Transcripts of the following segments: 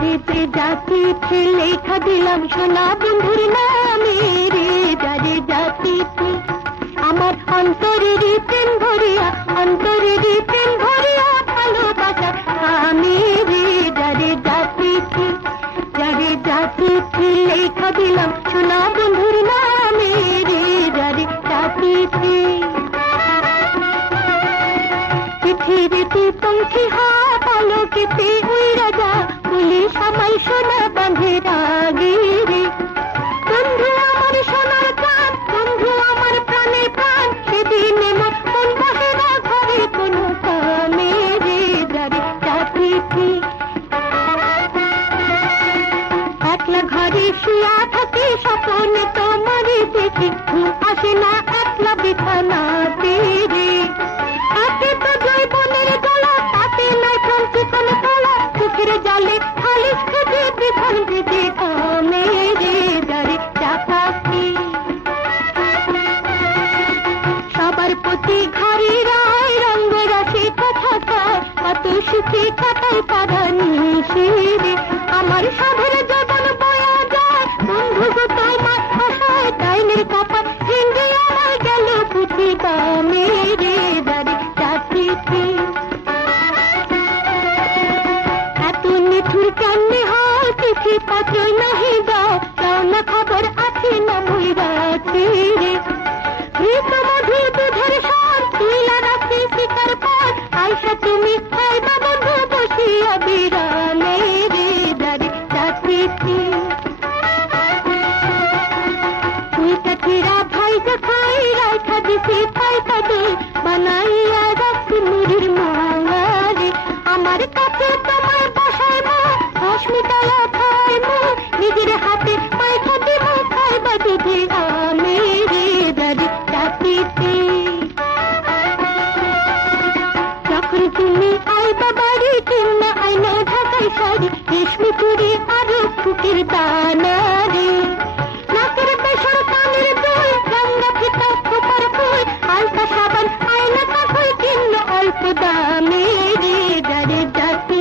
রে জাতি লেখা দিলাম সোনা বন্ধুর নামে রে যারে জাতি আমার অন্তরের প্রেম ভরিয়া অন্তরের প্রেম ভরিয়া ভালোবাসা আমি রে যারে জাতি লেখা দিলাম সোনা বন্ধুর নামে রে যারে জাতি পৃথিবীতে পঙ্খী হা পালকেতে ওই রাজা বলি সবাই সোনা বাঁধে রাগে রে বন্ধু আমার সোনার প্রাণ বন্ধু আমার প্রাণের প্রাণ সেদিন মন বসে না ঘরে কোনো কামে রে যারে জাতি একলা ঘরে শুয়া থাকে স্বপ্নে তোমারে দেখি ঘুম আসে না একলা বিছানাতে রে তাতে তো জৈবনের দোলা তাতে নাই চিকন তোলা চোখের জালে খালিশ খুঁজে বিছান দিতে থামে রে যারে চাকাকি সবার প্রতি ঘরে রায় রঙ্গ রাশি কথা কত সুখে কাটাই তারা নিশে রে আমার সাধের জীবন বয়া যায় বন্ধু গো তোমার ভাষায় ডাইনের কপাল ভেঙে আমার গেল পুঁথি দামে রে যারে জাতি এত নিঠুর কেমনে হয় চিঠি পত্র নাহি দাও তাও না খবর আছে না ময়ূরাছে রে মৃত মধু দুধের সার তুইলা রাখি শিকার পর আইসা তুমি খাইবা বন্ধু বসিয়া বিরামে রে যারে জাতি তুই কাঠিরা ভাই খাই রাখা দিছি তাই তাদের বানাইয়া রাখছি মুড়ির মালা রে আমার কাছে তোমার বসাই মা অস্মিতায়া খাই মা নিজের হাতে পাইখা দিব খাইবা দুধে আমে রে যারে জাতি যখন তুমি আইবা বাড়ি কিংবা আইনা ঢাকাই শাড়ি রেশমি চুড়ি আরো ফুকের দানা রে নাকের বেসর কানের দুল গঙ্গা ফিতা খোপার ফুল আলতা সাবান আয়না কাপড় কিন্ন অল্প দামে রে যারে জাতি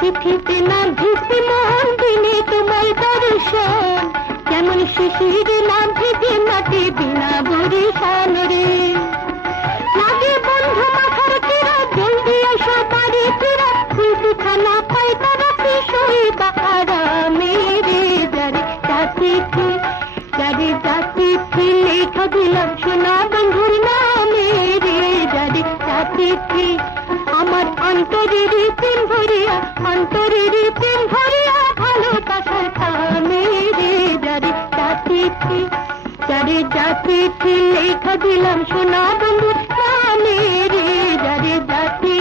চিঠিতে না ভিজতে মন দিনে তোমার দর্শন কেমন শিশির না ভিজে মাটি বিনা বরিশান রে লাগে বন্ধু মাথার চিরা জলদি আসো বাড়ি ফিরা বিছানা পাইবা রাখি শোইবা আরামে রে যারে জাতি লেখা দিলাম সোনা বন্ধুর নামে রে যারে জাতি আমার অন্তরের প্রেম ভরিয়া ভালোবাসার থামে রে যারে জাতি লেখা দিলাম সোনা বন্ধুর নামে রে যারে জাতি